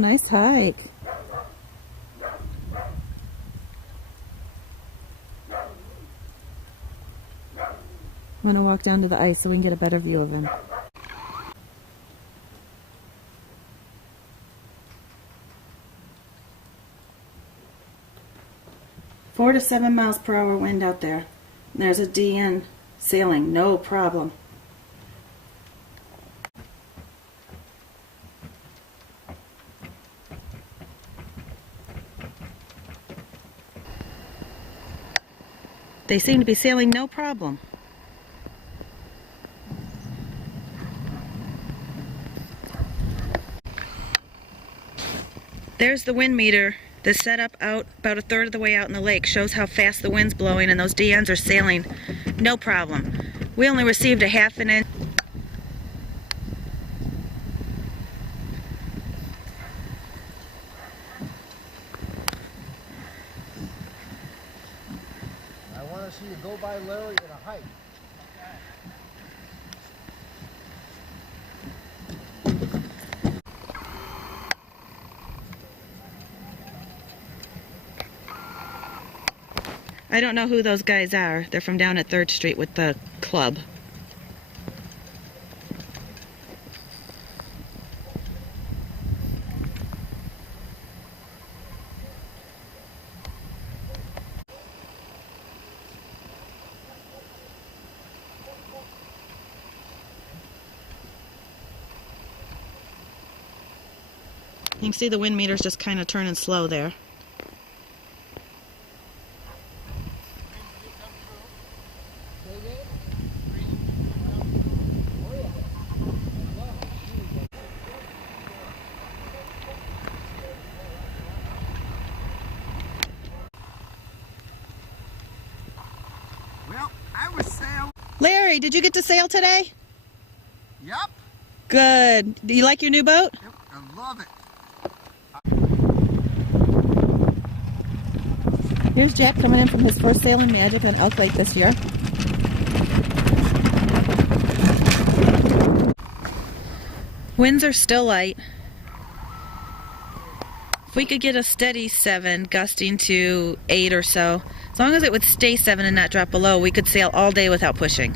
nice hike. I'm going to walk down to the ice so we can get a better view of him. Four to 7 miles per hour wind out there. And there's a DN sailing, no problem. They seem to be sailing no problem. There's the wind meter that's set up out about a third of the way out in the lake. Shows how fast the wind's blowing, and those DNs are sailing no problem. We only received a half an inch. I want to see you go by Larry at a height. I don't know who those guys are. They're from down at 3rd Street with the club. You can see the wind meter's just kind of turning slow there. Well, I was sailing. Larry, did you get to sail today? Yep. Good. Do you like your new boat? Yep, I love it. Here's Jack coming in from his first sailing magic on Elk Lake this year. Winds are still light. If we could get a steady 7, gusting to 8 or so, as long as it would stay 7 and not drop below, we could sail all day without pushing.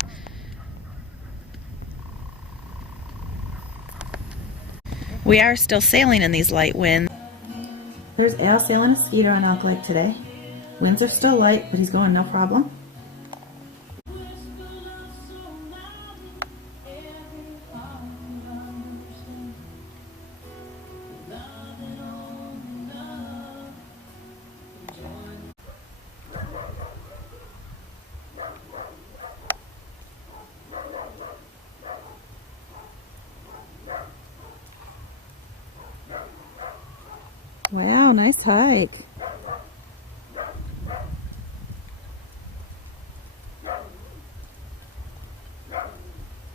We are still sailing in these light winds. There's Al sailing a skeeter on Elk Lake today. Winds are still light, but he's going no problem. Wow, nice hike.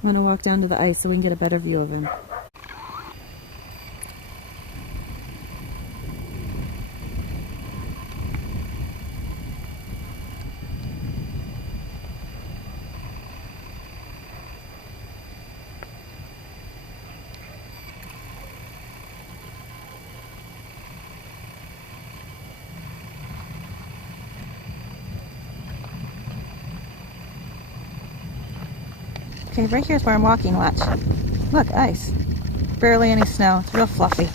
I'm going to walk down to the ice so we can get a better view of him. Okay, right here's where I'm walking, watch. Look, ice. Barely any snow, it's real fluffy.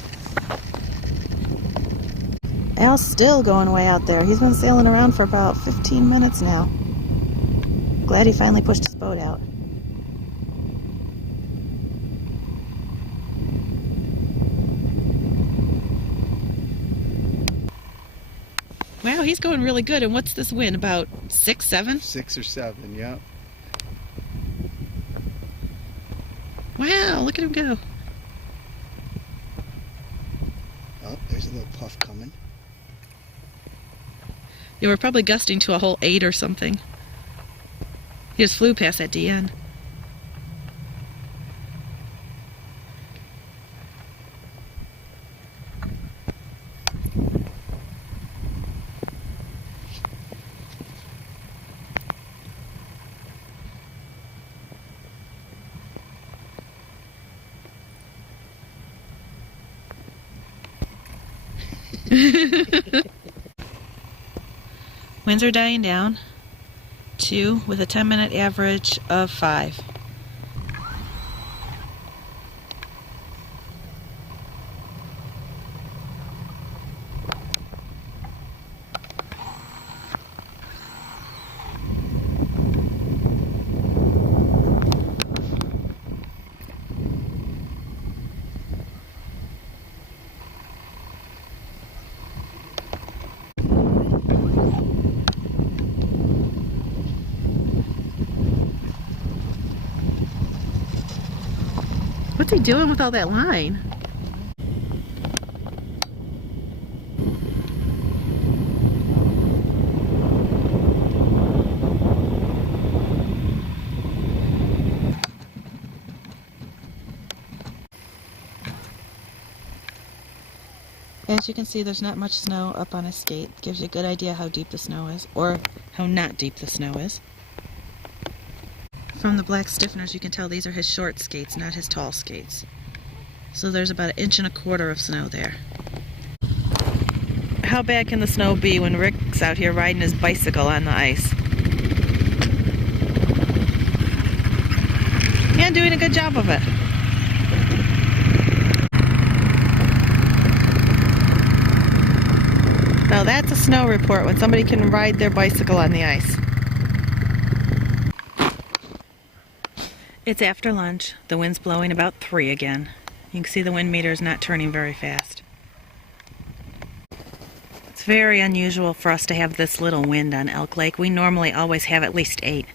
Al's still going way out there. He's been sailing around for about 15 minutes now. Glad he finally pushed his boat out. Wow, he's going really good. And what's this wind, about 6, 7? 6 or 7, yeah. Wow, look at him go. Oh, there's a little puff coming. Yeah, we're probably gusting to a whole 8 or something. He just flew past that DN. Winds are dying down. 2 with a 10-minute average of 5. What's he doing with all that line? As you can see, there's not much snow up on his skate. Gives you a good idea how deep the snow is, or how not deep the snow is. From the black stiffeners, you can tell these are his short skates, not his tall skates. So there's about 1.25 inches of snow there. How bad can the snow be when Rick's out here riding his bicycle on the ice? And doing a good job of it. Now that's a snow report, when somebody can ride their bicycle on the ice. It's after lunch. The wind's blowing about 3 again. You can see the wind meter is not turning very fast. It's very unusual for us to have this little wind on Elk Lake. We normally always have at least 8.